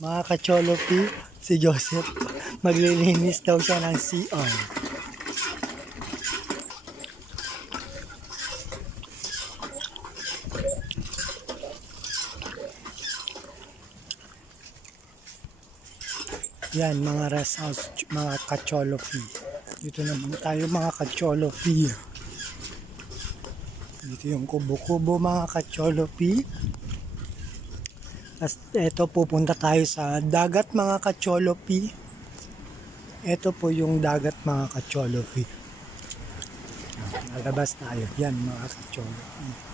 Mga kacholopi, si Joseph, maglilinis daw siya ng CR. Yan, mga rest house, mga kacholopi. Dito naman tayo mga kacholopi. Dito yung kubo-kubo mga kacholopi. Tapos eto pupunta tayo sa dagat mga kacholopi. Ito po yung dagat mga kacholopi. Lalabas tayo. Yan mga kacholopi.